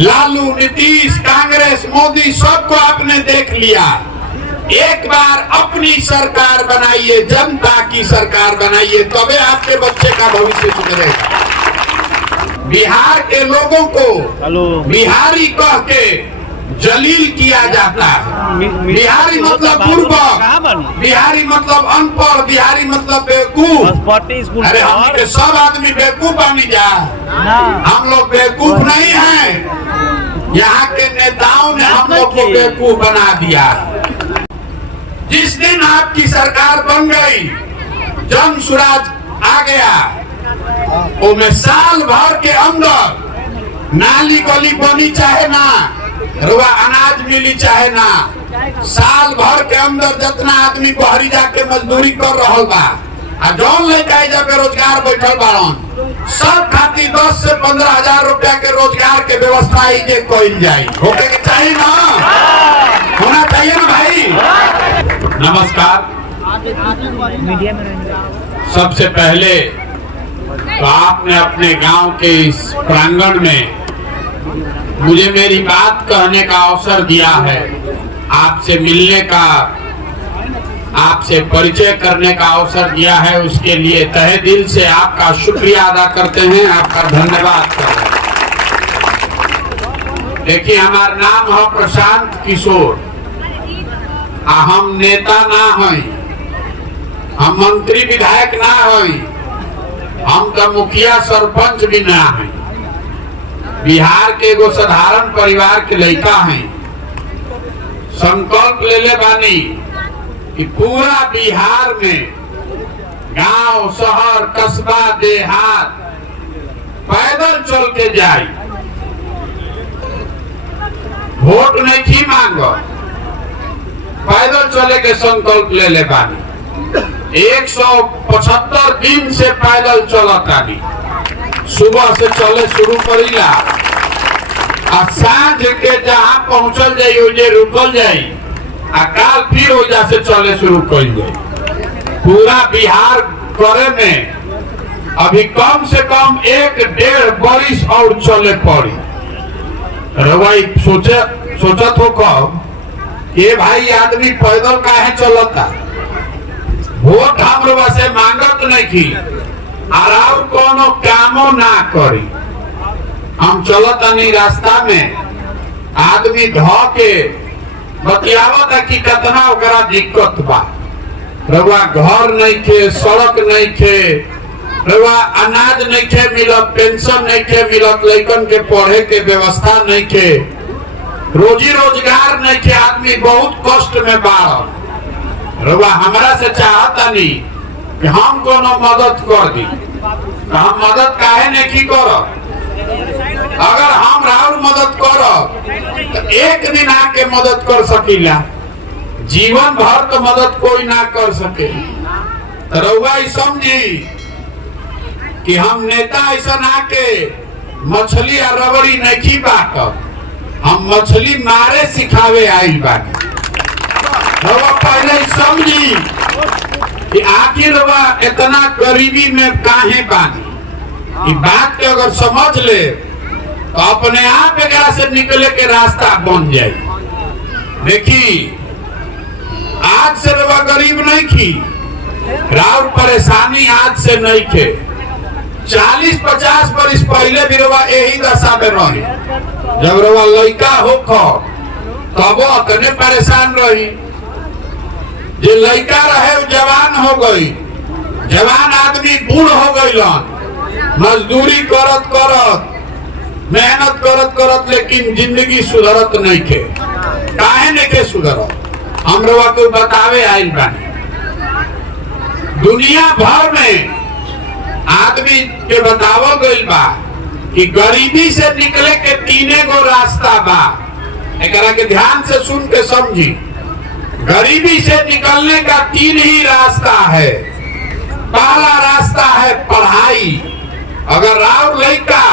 लालू, नीतीश, कांग्रेस, मोदी, सबको आपने देख लिया। एक बार अपनी सरकार बनाइए, जनता की सरकार बनाइए, तबे आपके बच्चे का भविष्य सुधरेगा। बिहार के लोगों को बिहारी कह के जलील किया जाता है। बिहारी मतलब बुर्बक, बिहारी मतलब अनपढ़, बिहारी मतलब बेवकूफ। अरे हम के सब आदमी बेवकूफ बनी जा, हम लोग बेवकूफ नहीं हैं। यहाँ के नेताओं ने हम लोग को बेवकूफ बना दिया। जिस दिन आपकी सरकार बन गई, जन सुराज आ गया, उसमें साल भर के अंदर नाली गली बनी चाहे ना, रुआ अनाज मिली चाहे ना, साल भर के अंदर जितना आदमी बहरी जाके मजदूरी कर रहा बा, आ जौन लेके जब बेरोजगार बैठल बाड़न, सब खातिर 10 से 15 हजार रुपया के रोजगार के व्यवस्था ही जे कइल जाए, होके के चाहिए ना, होना चाहिए ना भाई। नमस्कार। सबसे पहले तो आपने अपने गांव के इस प्रांगण में मुझे मेरी बात कहने का अवसर दिया है, आपसे मिलने का, आपसे परिचय करने का अवसर दिया है, उसके लिए तहे दिल से आपका शुक्रिया अदा करते हैं, आपका धन्यवाद करते हैं। देखिए, हमारा नाम है प्रशांत किशोर। हम नेता ना हैं, हम मंत्री विधायक ना हैं, हम तो मुखिया सरपंच भी ना हैं। बिहार के एगो साधारण परिवार के लड़का हैं। संकल्प ले ले बानी कि पूरा बिहार में गांव, शहर, कस्बा, देहात पैदल चल के जाए, वोट नहीं थी मांगो, पैदल चले के संकल्प ले ले बानी। 175 दिन से पैदल चलतानी, सुबह से चले शुरू करीला, सांझ के जहाँ पहुंचल जाये उजे रुकल जाये, काल फिर ओजा से चले शुरू कर जाये। पूरा बिहार करे में अभी कम से कम 1-1.5 बरिस और चले पड़ी। रवाई सोचत हो कब ये भाई आदमी पैदल काहे चलता, वोट हम रवा से मांगत नहीं की, और कोनो कामो ना करी। हम चलता नहीं रास्ता में, आदमी ढो के बतियावत है कि कितना ओकरा दिक्कत बा। रवा घर नहीं थे, सड़क नहीं थे, रवा अनाज नहीं थे मिलत, पेंशन नहीं थे मिलत, लड़कन के पढ़े के व्यवस्था नहीं थे, रोजी रोजगार नहीं थे, आदमी बहुत कष्ट में बाढ़। रवा हमरा से चाहता नहीं कि हम कोनो मदद कर दी, तो हम मदद काहे नहीं करब। अगर हम राउर मदद करब तो एक दिन आके मदद कर सकीला, जीवन भर तो मदद कोई ना कर सके। रउआ समझी कि हम नेता ऐसा आके मछली और रबड़ी नहीं बाटब, हम मछली मारे सिखावे आई बाटी। रउआ पहले समझी कि आखिर रउआ इतना गरीबी में काहे बानी, कि बात के अगर समझ ले तो अपने आप एकरा से निकले के रास्ता बन जाए। देखी, आज से रउआ गरीब नहीं थी, राउर परेशानी आज से नहीं थे। 40-50 बरिस पहले भी रउआ यही दशा में रही, जब रउआ लड़का होखो तब अतने परेशान रही। जो लड़का रहे वो जवान हो गई, जवान आदमी बूढ़ हो गईलन, मजदूरी करत करत, मेहनत करत करत, लेकिन जिंदगी सुधरत नहीं थे। काहे नहीं के सुधरत, हम रउआ को बतावे आइल बानी। दुनिया भर में आदमी के बतावल गइल बा कि गरीबी से निकले के 3 गो रास्ता बा। एकरा के ध्यान से सुन के समझी। गरीबी से निकलने का 3 ही रास्ता है। पहला रास्ता है पढ़ाई। अगर राउर लड़का,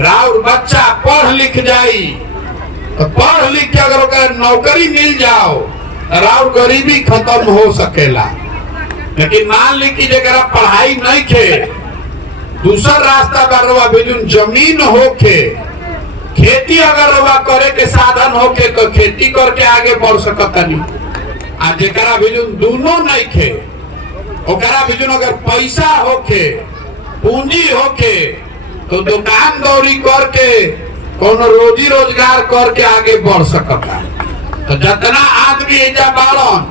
राउर बच्चा पढ़ लिख जाई, तो पढ़ लिख के अगर नौकरी मिल जाओ, राउर गरीबी खत्म हो सकेला। लेकिन मान ली कि जगह पढ़ाई नहीं थे, दूसरा रास्ता बरवा बेजुन जमीन होके खेती अगर रउआ करे के साधन होके तो खेती करके आगे बढ़ सकतनी। आ जेकरा बिजुन दोनों नहीं खे, ओकरा बिजुन अगर पैसा होके, पूंजी होके, तो दुकान दौरी करके कोनो रोजी रोजगार करके आगे बढ़ सकता। तो जितना आदमी एजा बाड़न,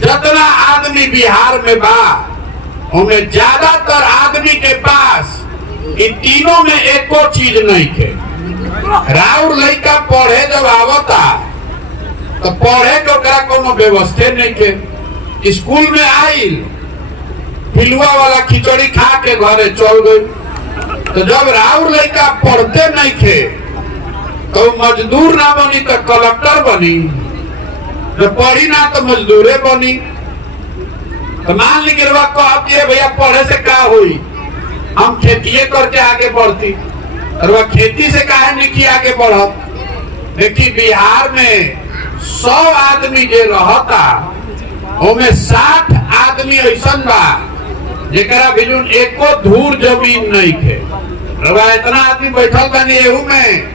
जितना आदमी बिहार में बा, उनमें ज्यादातर आदमी के पास इन तीनों में एको चीज नहीं थे। राउर लड़का पढ़े जब आवता तो पढ़े के ओकरा कोनो व्यवस्था नहीं थे। स्कूल में आइल पिलुआ वाला खिचड़ी खा के घरे चल गई। तो जब राउर लड़का पढ़ते नहीं थे तो मजदूर ना बनी तो कलेक्टर बनी, तो पढ़ी ना तो मजदूरे बनी। तो मान ली कह दिए भैया पढ़े से क्या हुई, हम खेती करके आगे बढ़ती, और वह खेती से काहे नहीं आगे बढ़त। देखिए बिहार में 100 आदमी जे रहता, उनमें 60 आदमी ऐसा बा जेकरा बिजुन एको धूर जमीन नहीं थे। इतना आदमी बैठल बनी एहू में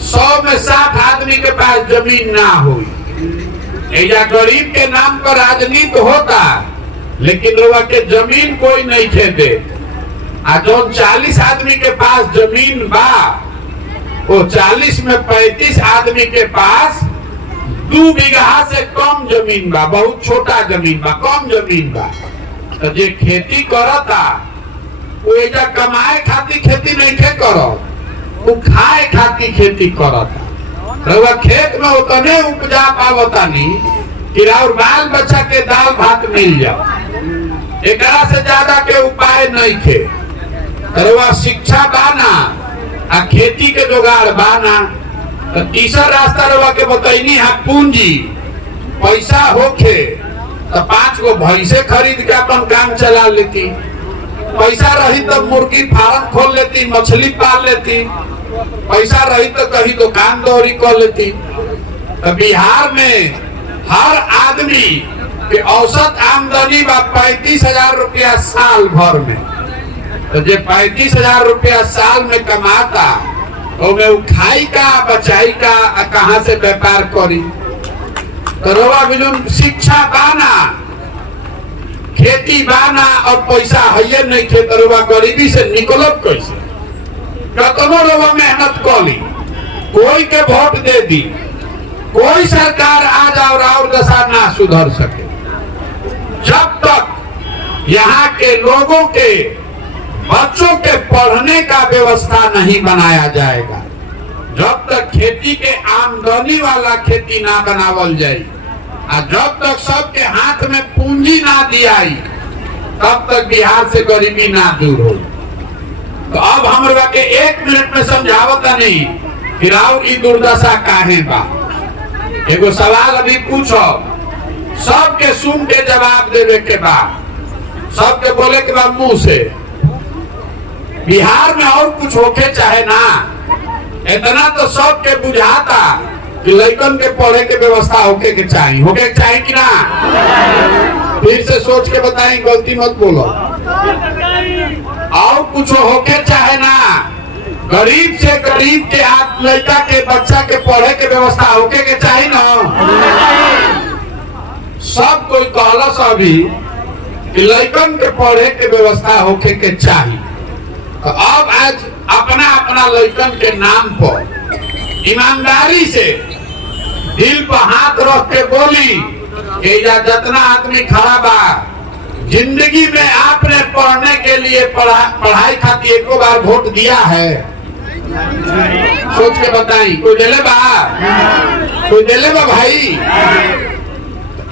100 में 60 आदमी के पास जमीन ना हुई। एजा गरीब के नाम पर राजनीति होता, लेकिन लोग के जमीन कोई नहीं थे दे। आ जो 40 आदमी के पास जमीन बा, वो 40 में 35 आदमी के पास 2 बीघा से कम जमीन बा, बहुत छोटा जमीन बा, कम जमीन बा। तो जे खेती करता वो एजा कमाए खातिर खेती नहीं थे करो, वो खाए खातिर खेती करता। रउआ खेत में उतने उपजा पावता नहीं कि राउर बाल बच्चा के दाल भात मिल जाओ। एकरा से ज्यादा के उपाय नहीं थे। रउआ शिक्षा बाना आ खेती के जुगाड़ बाना। तो तीसरा रास्ता रउआ के बतैनी है पूंजी, पैसा होखे तो 5 गो भैंसे खरीद के अपन काम चला लेती। पैसा रही तो मुर्गी फार्म खोल लेती, मछली पाल लेती। पैसा रही तो कहीं दुकान दौरी कर लेती। तो बिहार में हर आदमी के औसत आमदनी बा 35,000 रुपया साल भर में। तो जे 35,000 रुपया साल में कमाता, तो में खाई का बचाई का कहाँ से व्यापार करी। तो रउआ बिजुन शिक्षा बाना, खेती बाना और पैसा है नहीं थे, तो रउआ गरीबी से निकलब कैसे। कतनो रउआ मेहनत कली, कोई के वोट दे दी, कोई सरकार आ जाओ और दशा ना सुधर सके। जब तक यहाँ के लोगों के बच्चों के पढ़ने का व्यवस्था नहीं बनाया जाएगा, जब तक खेती के आमदनी वाला खेती ना बनावल जाए, और जब तक सबके हाथ में पूंजी ना दियाई, तब तक बिहार से गरीबी ना दूर हो। तो अब हम लोग के 1 मिनट में समझावता नहीं कि राव ई दुर्दशा काहे बा। एगो सवाल अभी पूछो, सबके सुन के जवाब देवे के बाद, सबके बोले के बाद मुंह से। बिहार में और कुछ होके चाहे ना, इतना तो सबके बुझाता कि लड़कन के पढ़े के व्यवस्था होके के चाहिए कि ना। फिर से सोच के बताएं, गलती मत बोलो। और कुछ होके चाहे ना, गरीब से गरीब के हाथ लड़का के बच्चा के पढ़े के व्यवस्था होके के चाहिए ना। सब कोई कहला अभी कि लड़कन के पढ़े के व्यवस्था होके के चाहिए। तो अब आज अपना अपना लड़कन के नाम पर ईमानदारी से दिल पर हाथ रख के बोली कि जितना आदमी खड़ा बा, जिंदगी में आपने पढ़ने के लिए पढ़ाई खातिर एक बार वोट दिया है? सोच के बताई, कोई दिले बा? कोई दिले बा भाई?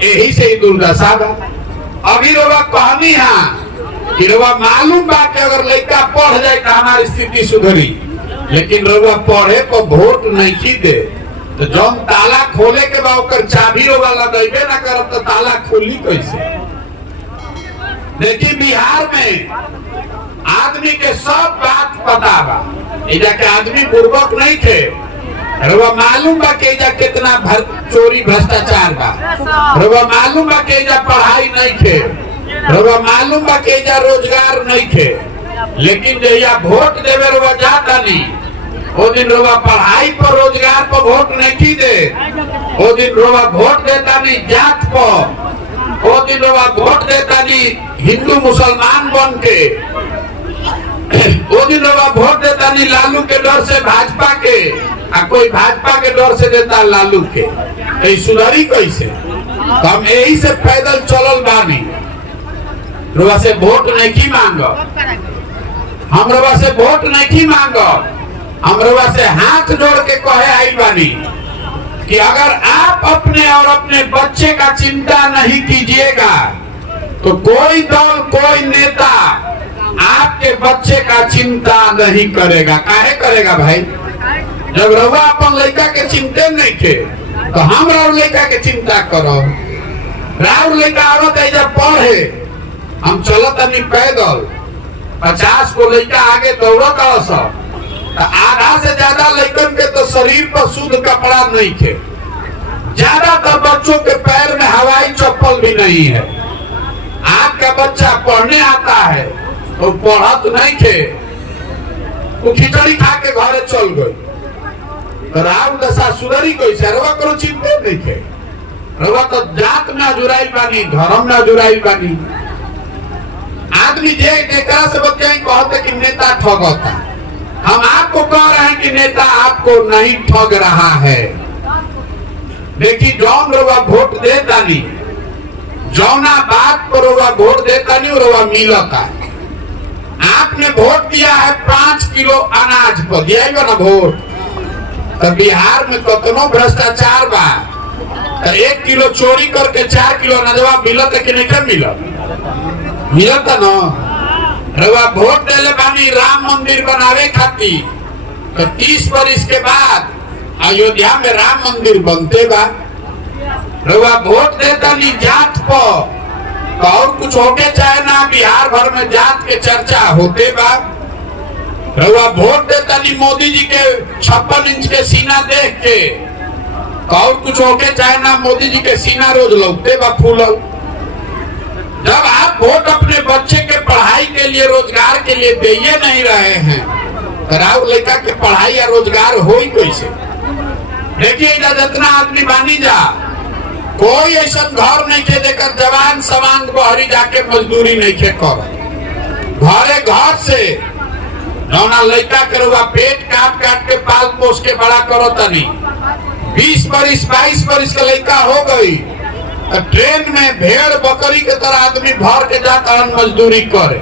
यही से ही दुर्दशा बा। अभी रोवा कहनी है कि रोवा मालूम बा कि अगर लड़का पढ़ जाए तो हमारी स्थिति सुधरी, लेकिन रोवा पढ़े को वोट नहीं दे, तो जौन ताला खोले के बाद ओकर चाबी रोवा लगेबे ना करब तो ताला खोली कैसे। देखिए बिहार में आदमी के सब बात पता बा। एजा के आदमी बुर्बक नहीं थे। रउआ मालूम बा कि एजा कितना चोरी भ्रष्टाचार बा। रउआ मालूम बा कि एजा पढ़ाई नहीं थे। रउआ मालूम बा कि एजा रोजगार नहीं थे। लेकिन जहिया वोट देवे रउआ जाता नहीं, वो दिन रोवा पढ़ाई पर रोजगार पर वोट नहीं दे, वो दिन रोवा वोट देता नहीं जात पर, वो दिन रोवा वोट देता नहीं हिंदू मुसलमान बन के, वो दिन रोवा वोट देता नहीं लालू के डर से भाजपा के, कोई भाजपा के डर से देता लालू के। सुधरी कैसे? तो हम यही से पैदल चलल बानी, रोवा से वोट नहीं मांगो, हम रोवा से वोट नहीं मांगो, हम रोवा से हाथ जोड़ के कहे आई बानी कि अगर आप अपने और अपने बच्चे का चिंता नहीं कीजिएगा तो कोई दल कोई नेता आपके बच्चे का चिंता नहीं करेगा। काहे करेगा भाई? जब रउआ अपन लड़का के चिंते नहीं थे तो हम राउर लड़का के चिंता करो। राउर लड़का आवत है जब पढ़े, हम चलत नहीं पैदल, 50 को लड़का आगे दौड़त सब, आधा से ज्यादा लड़कन के तो शरीर पर शुद्ध कपड़ा नहीं थे, ज्यादातर बच्चों के पैर में हवाई चप्पल भी नहीं है। आज का बच्चा पढ़ने आता है तो पढ़त नहीं थे, वो खिचड़ी खा के घरे चल गई। तो राव दशा सुधरी कोई सरवा करो चिंते नहीं थे, रवा तो जात में जुराई बानी, धर्म में जुराई बानी। आदमी जे देखा से बच्चे कहते कि नेता ठगता, हम आपको कह रहे हैं कि नेता आपको नहीं ठग रहा है। देखिए जौन रोवा वोट देता नहीं, जौना बात पर रोवा वोट देता नहीं रोवा मिलता है। आपने वोट दिया है 5 किलो अनाज पर, दिया ना वोट, तो बिहार में कितनो भ्रष्टाचार बा, तो 1 किलो चोरी करके 4 किलो अनाजवा मिलत है कि नहीं मिलत? मिलता ना। रवा वोट देले बानी राम मंदिर बनावे खातिर, तो 30 वर्ष के बाद अयोध्या में राम मंदिर बनते बा। रवा वोट देता नहीं जात पर, तो और कुछ होके चाहे ना बिहार भर में जात के चर्चा होते बा। रवा वोट देता नहीं मोदी जी के 56 इंच के सीना देख के, तो और कुछ होके चाहे ना मोदी जी के सीना रोज लौटते बा फूलल। जब आप वोट अपने बच्चे के पढ़ाई के लिए रोजगार के लिए दे नहीं रहे हैं, राव लड़का के पढ़ाई या रोजगार हो ही कैसे? देखिए जितना आदमी बानी जा, कोई ऐसा घर नहीं के देकर जवान सवांग बहरी जाके मजदूरी नहीं के कर, घरे घर से नौना लड़का करोगा पेट काट काट के पाल पोस के बड़ा करो तनी। 20 वर्ष 22 वर्ष का लड़का हो गई, ट्रेन में भेड़ बकरी के तरह आदमी भर के जाता मजदूरी करे।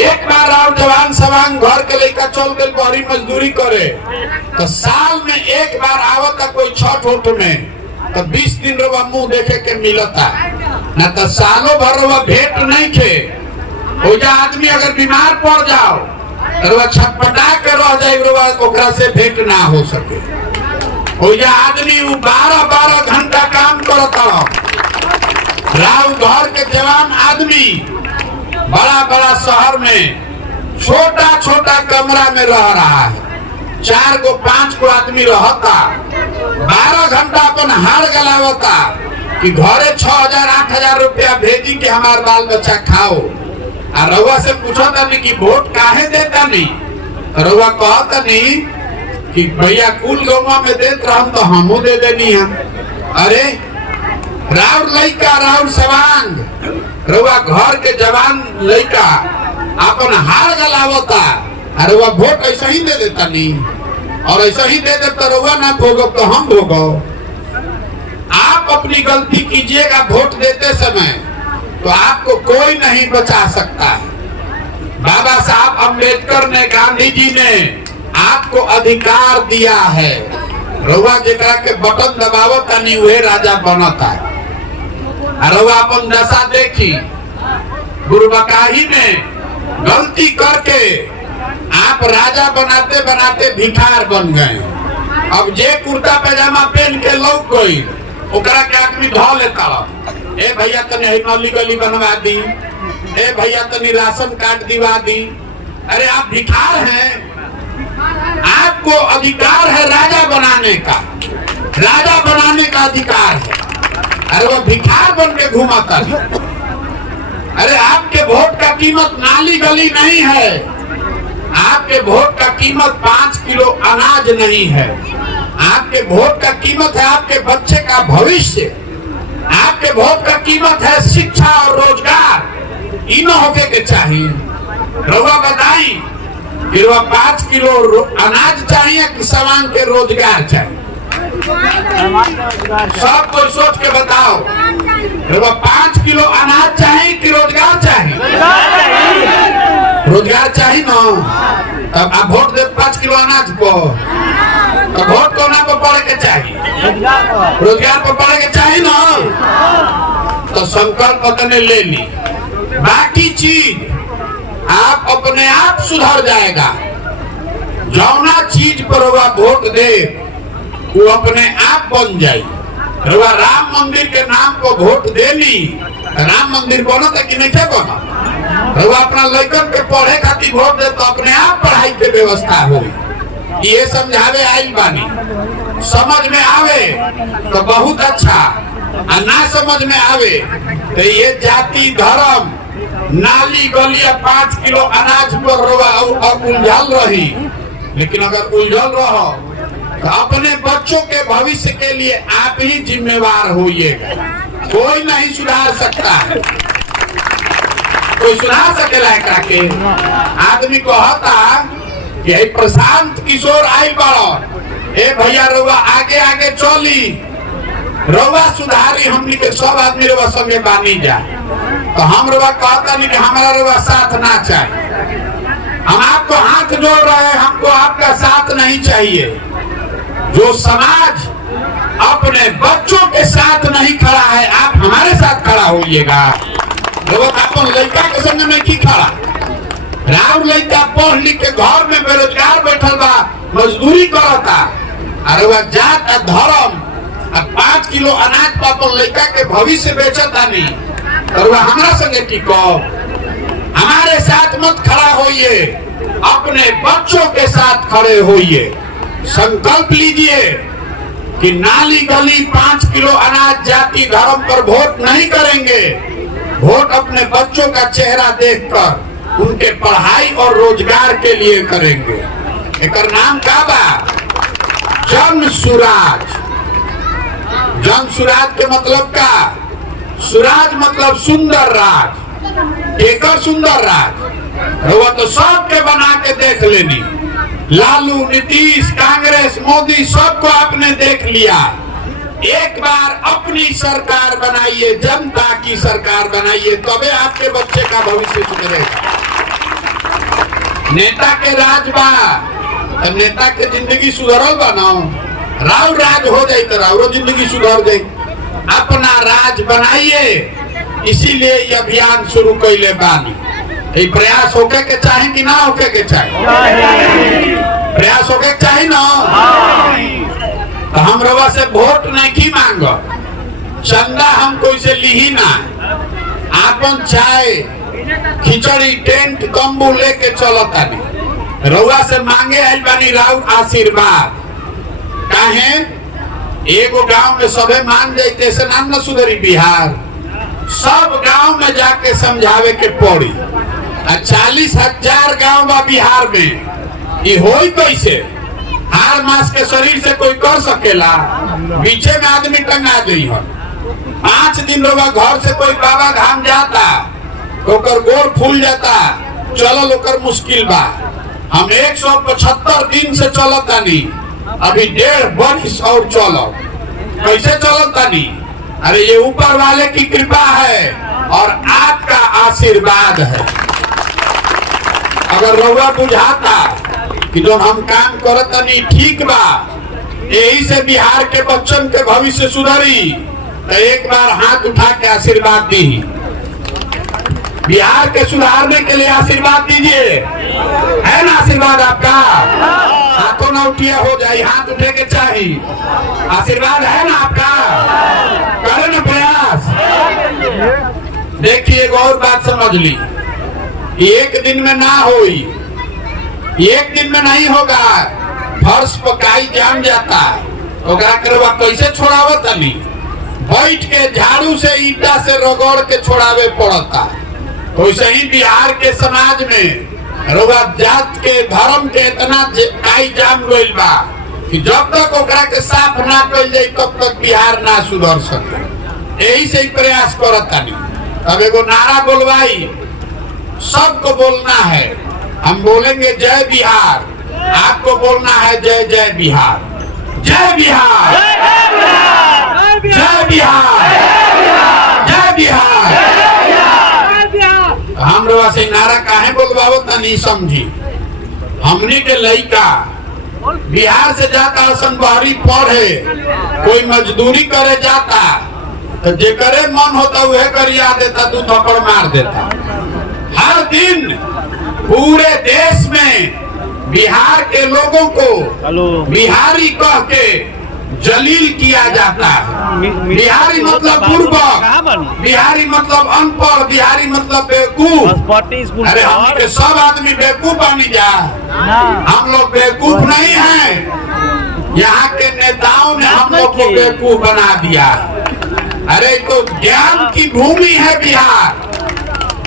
एक बार आप जवान सवांग घर के लेकर चल गए बहरी मजदूरी करे, तो साल में एक बार आवता कोई छठ उठ में, तो 20 दिन रोवा मुंह देखे के मिलता, न तो सालों भर रोवा भेंट नहीं थे। हो जा आदमी अगर बीमार पड़ जाओ रोवा छटपटा के रह जाए, रोवा ओकरा से भेंट ना हो सके। हो जा आदमी 12-12 घंटा काम करता, राव घर के जवान आदमी बड़ा बड़ा शहर में छोटा छोटा कमरा में रह रहा है, 4 को 5 को आदमी रहता, 12 घंटा अपन हार गलावता कि घरे 6,000-8,000 रुपया भेजी के हमार बाल बच्चा खाओ। और रउआ से पूछा था नहीं कि वोट काहे देता नहीं, रउआ कहता नहीं कि भैया कुल गौवा में देत रहा तो हमू दे देनी है। अरे राउर लड़का राउर सवांग रउआ घर के जवान लड़का अपन हार गलावता, अरे वह वोट ऐसा ही दे देता नहीं, और ऐसा ही दे देता रउआ ना भोगो तो हम भोगो। आप अपनी गलती कीजिएगा वोट देते समय तो आपको कोई नहीं बचा सकता है। बाबा साहब अम्बेडकर ने, गांधी जी ने आपको अधिकार दिया है, रउआ जेकरा के बटन दबावता नहीं वह राजा बनता है। रउआ अपन दशा देखी, गुरुबकाही में गलती करके आप राजा बनाते बनाते भिखार बन गए। अब जे कुर्ता पैजामा पहन के लौट गई ओकरा के आदमी ढो लेता, ए भैया तनी नली गली बनवा दी, ए भैया तनी राशन कार्ड दिवा दी। अरे आप भिखार हैं, आपको अधिकार है राजा बनाने का, राजा बनाने का अधिकार है। अरे वो भिखार बन के घुमाता है। अरे आपके वोट का कीमत नाली गली नहीं है, आपके वोट का कीमत 5 किलो अनाज नहीं है। आपके वोट का कीमत है आपके बच्चे का भविष्य। आपके वोट का कीमत है शिक्षा और रोजगार। इनो होके के चाहिए। रउआ बताई कि 5 किलो अनाज चाहिए कि सामान के रोजगार चाहिए? सब कोई सोच के बताओ। 5 किलो अनाज चाहिए कि रोजगार चाहिए? रोजगार चाहिए ना। तब आप वोट दे 5 किलो अनाज को, तो वोट कोना पर पड़े के चाहिए? रोजगार पर पड़े के चाहिए ना। तो संकल्प अपने ले ली। बाकी चीज आप अपने आप सुधर जाएगा। जौना चीज पर वोट दे वो अपने आप बन जाए। राम मंदिर के नाम को वोट दे ली, राम मंदिर बनो था कि नहीं थे बनो? अपना लड़कन के पढ़े खातिर वोट दे तो अपने आप पढ़ाई के व्यवस्था हो। ये समझावे आई बानी। समझ में आवे तो बहुत अच्छा, और ना समझ में आवे तो ये जाति धर्म नाली गलिया 5 किलो अनाज पर उलझल रही। लेकिन अगर उलझल रहो तो अपने बच्चों के भविष्य के लिए आप ही जिम्मेवार होइएगा। कोई नहीं सुधार सकता है। कोई सुधार सकेला एकरा के? आदमी कहता कि प्रशांत किशोर आई बड़ो, ए भैया रउआ आगे आगे चली, रउआ सुधारी, हमनी के सब आदमी रउआ संगे बानी जा। तो हम रउआ कहता नहीं कि हमारा रउआ साथ ना चाहिए। हम आपको हाथ जोड़ रहे हैं, हमको आपका साथ नहीं चाहिए। जो समाज अपने बच्चों के साथ नहीं खड़ा है, आप हमारे साथ खड़ा होइएगा। अपन लड़का के संग में की खड़ा? राम लड़का पढ़ लिख के घर में बेरोजगार बैठल बा, मजदूरी करता, अरे वह जात धर्म 5 किलो अनाज पर अपन लड़का के भविष्य बेचता नहीं, और वह हमारा संगे टिको। हमारे साथ मत खड़ा होइए, अपने बच्चों के साथ खड़े होइए। संकल्प लीजिए कि नाली गली 5 किलो अनाज जाति धर्म पर वोट नहीं करेंगे। वोट अपने बच्चों का चेहरा देखकर उनके पढ़ाई और रोजगार के लिए करेंगे। एक नाम का बा जन सुराज। जन सुराज के मतलब का? सुराज मतलब सुंदर राज। एकर सुंदर राज वो तो सबके बना के देख लेनी। लालू, नीतीश, कांग्रेस, मोदी सबको आपने देख लिया। एक बार अपनी सरकार बनाइए, जनता की सरकार बनाइए, तबे आपके बच्चे का भविष्य सुधरेगा। नेता के राज बा, तो नेता के जिंदगी सुधरल बा ना, राव राज हो जाए तो राव जिंदगी सुधर जाए। अपना राज बनाइए, इसीलिए ये अभियान शुरू कैले बानी। ये प्रयास होके के चाहे कि ना होके के चाहे? प्रयास होके के चाहे ना। तो हम रवा से वोट नहीं की मांगो, चंदा हम कोई से ली ना। आपन चाय खिचड़ी टेंट तंबू लेके चलता नहीं, रउआ से मांगे आइल बानी राउर आशीर्वाद। काहे? एगो गांव में सबे मान जाते से नाम न सुधरी बिहार। सब गांव में जाके समझावे के पड़ी। 40,000 गांव बा बिहार में, ये होई कैसे? हर मास के शरीर से कोई कर सकेला? पीछे में आदमी टंगा दी है। 5 दिन लोग घर से कोई बाबा धाम जाता, ओकर गोर फूल जाता, चलल ओकर मुश्किल बा। हम 175 दिन से चलता नहीं, अभी 1.5 वर्ष और चलो। कैसे चलता नहीं? अरे ये ऊपर वाले की कृपा है और आपका आशीर्वाद है। अगर रउआ बुझाता कि जो हम काम करत नहीं ठीक बा, यही से बिहार के बच्चन के भविष्य सुधरी, तो एक बार हाथ उठा के आशीर्वाद दी। बिहार के सुधारने के लिए आशीर्वाद दीजिए। है ना आशीर्वाद आपका? हाथों ना उठिया हो जाए, हाथ उठे के चाहिए। आशीर्वाद है ना आपका? करें ना प्रयास। देखिए एक और बात समझ ली, एक दिन में ना होई, एक दिन में नहीं होगा। फर्श पकाई जाम जाता, कैसे छोड़ावत नहीं? बैठ के झाड़ू से ईटा से रगड़ के छोड़ावे पड़ता। वैसे ही बिहार के समाज में रउआ जात के धर्म के इतना काई जाम गइल बा कि जब तक ओकरा के साफ ना कइल जाए तब तक बिहार ना सुधर सके। यही से ही प्रयास करतानी। अब एगो नारा बोलवाई, सबको बोलना है। हम बोलेंगे जय बिहार, आपको बोलना है जय जय बिहार। जय बिहार, जय बिहार, जय बिहार। हम लोग से नारा काहे बोलवाओ तनी समझी। हमनी के लइका बिहार से जाता असन बाहरी पढ़े, कोई मजदूरी करे जाता तो जेकरे मन होता वह करिया देता, तू थप्पड़ मार देता। हर दिन पूरे देश में बिहार के लोगों को बिहारी कह के जलील किया जाता है। बिहारी मतलब बुर्बक, बिहारी मतलब अनपढ़, बिहारी मतलब बेवकूफ। अरे हम के सब आदमी बेवकूफ बनी जा, हम लोग बेवकूफ नहीं हैं। यहाँ के नेताओं ने हम लोग को बेवकूफ बना दिया। अरे तो ज्ञान की भूमि है बिहार।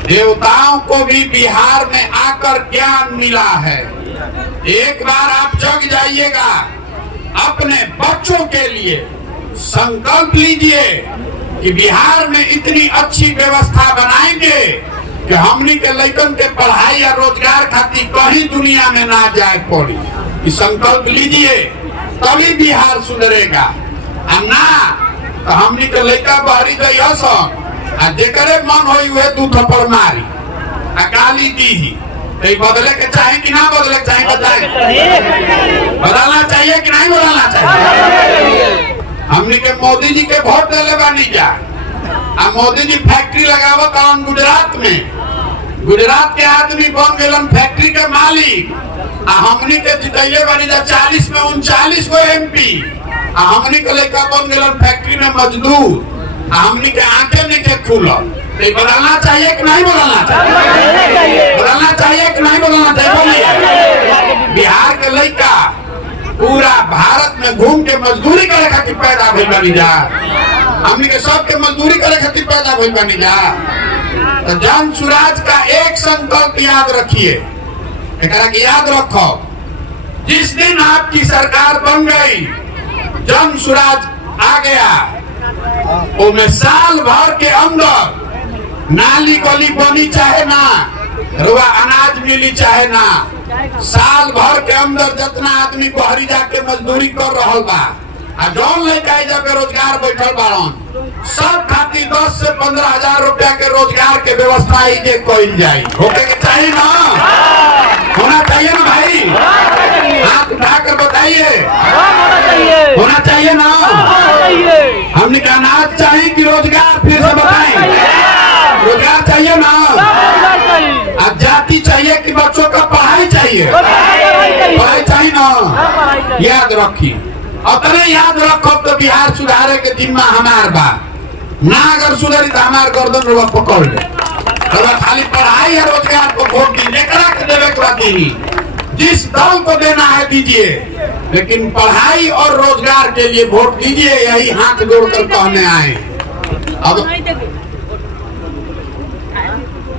देवताओं को भी बिहार में आकर ज्ञान मिला है। एक बार आप जग जाइएगा, अपने बच्चों के लिए संकल्प लीजिए कि बिहार में इतनी अच्छी व्यवस्था बनाएंगे कि हमनी के लड़कन के पढ़ाई या रोजगार खातिर कहीं दुनिया में ना जाए पड़ी। कि संकल्प लीजिए, तभी बिहार सुधरेगा। और ना तो हमनी के लड़का बाहरी जाइए सब आ जेकरे मन होई हुए दू थप्पड़ मारी आ गाली दी। तो बदले के चाहे कि ना बदले के चाहे, बताए बदलना चाहिए कि नहीं बदलना चाहिए। हमनी के मोदी जी के वोट देले बानी जा, आ मोदी जी फैक्ट्री लगावत आन गुजरात में। गुजरात के आदमी बन गए फैक्ट्री के मालिक, आ हमनी के जितैले बानी जा 40 में 39 को MP, आ हमनी के लड़का बन गए फैक्ट्री में मजदूर। हमनी के आंखें नीचे खुलल। बदलना चाहिए कि नहीं बदलना चाहिए? बदलना चाहिए कि नहीं बदलना चाहिए? बोलिए। बिहार के लड़का पूरा भारत में घूम के मजदूरी करे खातिर पैदा भइल बनी जा। हमनी के सबके मजदूरी करे खातिर पैदा भइल बनी जा। तो जन स्वराज का एक संकल्प याद रखिए, एकरा के याद रखो। जिस दिन आपकी सरकार बन गई, जन स्वराज आ गया, उसमें साल भर के अंदर नाली गली बनी चाहे ना, रुआ अनाज मिली चाहे ना, साल भर के अंदर जितना आदमी बहरी जाके मजदूरी कर रहा बा, आ जौन लड़का जब बेरोजगार बैठल बाड़न, सब खातिर 10 से 15 हजार रुपया के रोजगार के व्यवस्था जे कइल जाए। होके के चाहिए ना, होना चाहिए ना भाई? हाथ उठाकर बताइए, होना चाहिए ना? हमने का अनाज चाहिए कि रोजगार? फिर से बताएं। रोजगार चाहिए ना? अब जाति चाहिए कि बच्चों का पढ़ाई चाहिए? पढ़ाई चाहिए ना? याद रखी, अपने याद रखो तो बिहार सुधारे के जिम्मा हमार बा ना। अगर सुधरी तो हमार गर्दन रुआ पकड़ ले। खाली पढ़ाई और रोजगार को वोट दीजिए, देवे के बाद जिस दल को देना है दीजिए, लेकिन पढ़ाई और रोजगार के लिए वोट दीजिए। यही हाथ जोड़कर कहने आए।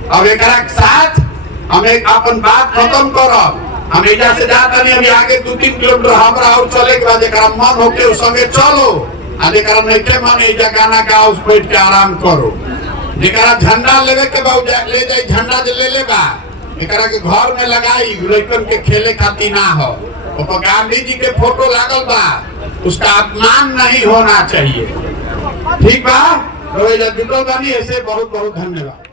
अब एक साथ हम एक अपन बात खत्म करब। हम एजा से जाता नहीं, अभी आगे 2-3 किलोमीटर हमरा और चले के बाद एकरा मन होके उस संगे चलो, आ जेकरा नइखे मन एजा गाना गाओ, बैठ के आराम करो। जेकरा झंडा लेवे के बा ले जाई, झंडा जे ले बा एकरा के घर में लगाई, लड़कन के खेले खातिर ना हो। और गांधी जी के फोटो लागल बा, उसका अपमान नहीं होना चाहिए। ठीक बा? तो जुटल बानी, ऐसे बहुत बहुत धन्यवाद।